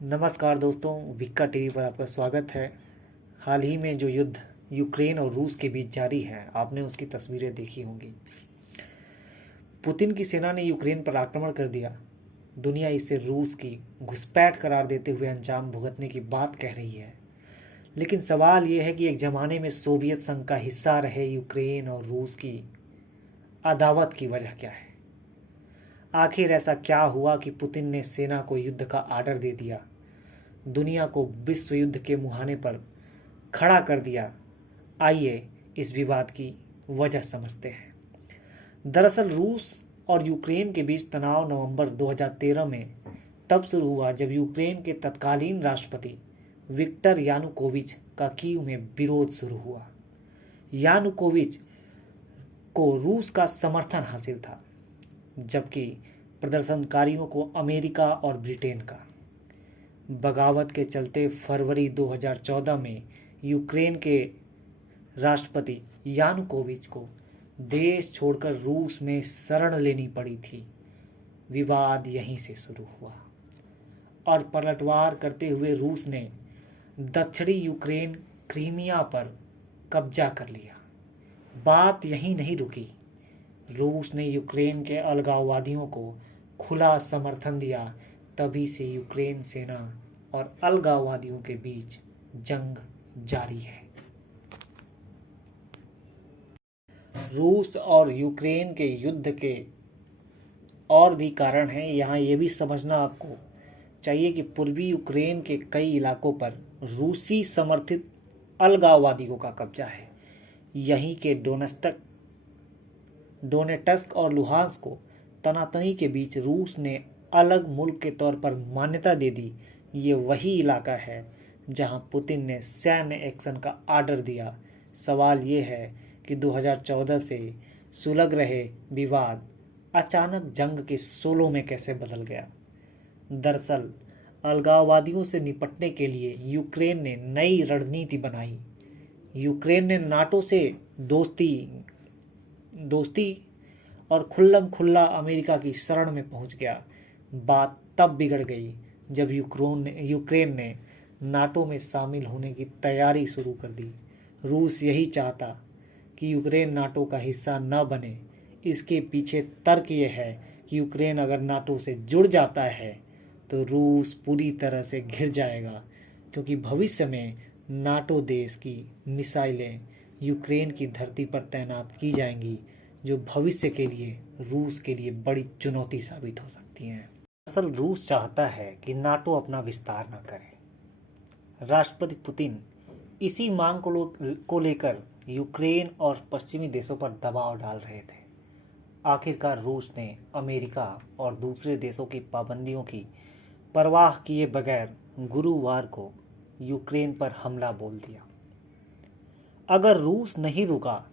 नमस्कार दोस्तों, विक्का टीवी पर आपका स्वागत है। हाल ही में जो युद्ध यूक्रेन और रूस के बीच जारी है, आपने उसकी तस्वीरें देखी होंगी। पुतिन की सेना ने यूक्रेन पर आक्रमण कर दिया। दुनिया इसे रूस की घुसपैठ करार देते हुए अंजाम भुगतने की बात कह रही है। लेकिन सवाल यह है कि एक ज़माने में सोवियत संघ का हिस्सा रहे यूक्रेन और रूस की अदावत की वजह क्या है? आखिर ऐसा क्या हुआ कि पुतिन ने सेना को युद्ध का आर्डर दे दिया, दुनिया को विश्व युद्ध के मुहाने पर खड़ा कर दिया? आइए इस विवाद की वजह समझते हैं। दरअसल रूस और यूक्रेन के बीच तनाव नवंबर 2013 में तब शुरू हुआ जब यूक्रेन के तत्कालीन राष्ट्रपति विक्टर यानुकोविच का कीव में विरोध शुरू हुआ। यानुकोविच को रूस का समर्थन हासिल था, जबकि प्रदर्शनकारियों को अमेरिका और ब्रिटेन का। बगावत के चलते फरवरी 2014 में यूक्रेन के राष्ट्रपति यानुकोविच को देश छोड़कर रूस में शरण लेनी पड़ी थी। विवाद यहीं से शुरू हुआ और पलटवार करते हुए रूस ने दक्षिणी यूक्रेन क्रीमिया पर कब्जा कर लिया। बात यहीं नहीं रुकी। रूस ने यूक्रेन के अलगाववादियों को खुला समर्थन दिया। तभी से यूक्रेन सेना और अलगाववादियों के बीच जंग जारी है। रूस और यूक्रेन के युद्ध के और भी कारण हैं। यहाँ ये भी समझना आपको चाहिए कि पूर्वी यूक्रेन के कई इलाकों पर रूसी समर्थित अलगाववादियों का कब्जा है। यहीं के डोनेटस्क और लुहांस्क को तनातनी के बीच रूस ने अलग मुल्क के तौर पर मान्यता दे दी। ये वही इलाका है जहां पुतिन ने सैन्य एक्शन का आर्डर दिया। सवाल ये है कि 2014 से सुलग रहे विवाद अचानक जंग के शोलों में कैसे बदल गया। दरअसल अलगाववादियों से निपटने के लिए यूक्रेन ने नई रणनीति बनाई। यूक्रेन ने नाटो से दोस्ती और खुल्लम खुल्ला अमेरिका की शरण में पहुंच गया। बात तब बिगड़ गई जब यूक्रेन ने नाटो में शामिल होने की तैयारी शुरू कर दी। रूस यही चाहता कि यूक्रेन नाटो का हिस्सा न बने। इसके पीछे तर्क यह है कि यूक्रेन अगर नाटो से जुड़ जाता है तो रूस पूरी तरह से घिर जाएगा, क्योंकि भविष्य में नाटो देश की मिसाइलें यूक्रेन की धरती पर तैनात की जाएंगी, जो भविष्य के लिए रूस के लिए बड़ी चुनौती साबित हो सकती हैं। असल रूस चाहता है कि नाटो अपना विस्तार न करे। राष्ट्रपति पुतिन इसी मांग को लेकर यूक्रेन और पश्चिमी देशों पर दबाव डाल रहे थे। आखिरकार रूस ने अमेरिका और दूसरे देशों की पाबंदियों की परवाह किए बगैर गुरुवार को यूक्रेन पर हमला बोल दिया। अगर रूस नहीं रुका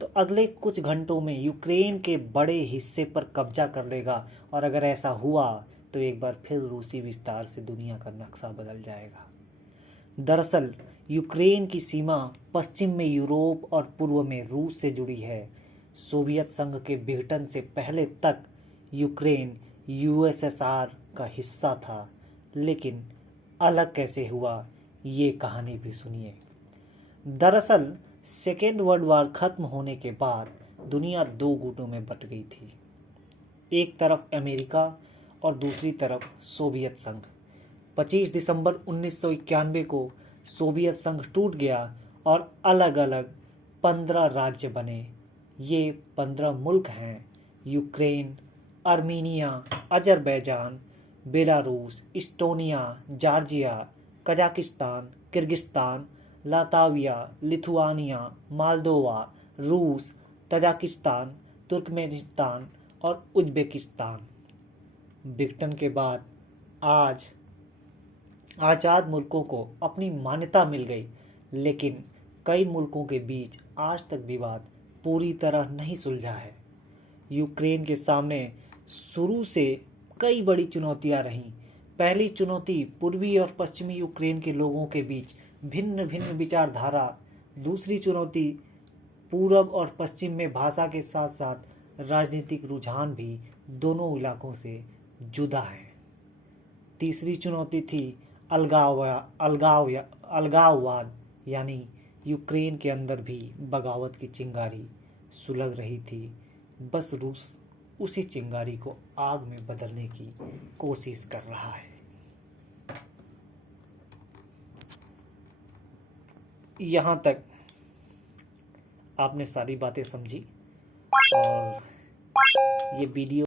तो अगले कुछ घंटों में यूक्रेन के बड़े हिस्से पर कब्जा कर लेगा, और अगर ऐसा हुआ तो एक बार फिर रूसी विस्तार से दुनिया का नक्शा बदल जाएगा। दरअसल यूक्रेन की सीमा पश्चिम में यूरोप और पूर्व में रूस से जुड़ी है। सोवियत संघ के विघटन से पहले तक यूक्रेन यूएसएसआर का हिस्सा था, लेकिन अलग कैसे हुआ, ये कहानी भी सुनिए। दरअसल सेकेंड वर्ल्ड वॉर खत्म होने के बाद दुनिया दो गुटों में बट गई थी। एक तरफ अमेरिका और दूसरी तरफ सोवियत संघ। 25 दिसंबर 1991 को सोवियत संघ टूट गया और अलग अलग 15 राज्य बने। ये 15 मुल्क हैं: Ukraine, Armenia, Azerbaijan, Belarus, Estonia, Georgia, Kazakhstan, Kyrgyzstan, Latvia, Lithuania, Moldova, रूस, तजाकिस्तान, तुर्कमेनिस्तान और उज्बेकिस्तान। विघटन के बाद आज आज़ाद मुल्कों को अपनी मान्यता मिल गई, लेकिन कई मुल्कों के बीच आज तक विवाद पूरी तरह नहीं सुलझा है। यूक्रेन के सामने शुरू से कई बड़ी चुनौतियां रहीं। पहली चुनौती पूर्वी और पश्चिमी यूक्रेन के लोगों के बीच भिन्न भिन्न विचारधारा। दूसरी चुनौती पूरब और पश्चिम में भाषा के साथ साथ राजनीतिक रुझान भी दोनों इलाकों से जुदा है। तीसरी चुनौती थी अलगाववाद यानी यूक्रेन के अंदर भी बगावत की चिंगारी सुलग रही थी। बस रूस उसी चिंगारी को आग में बदलने की कोशिश कर रहा है। यहाँ तक आपने सारी बातें समझी और ये वीडियो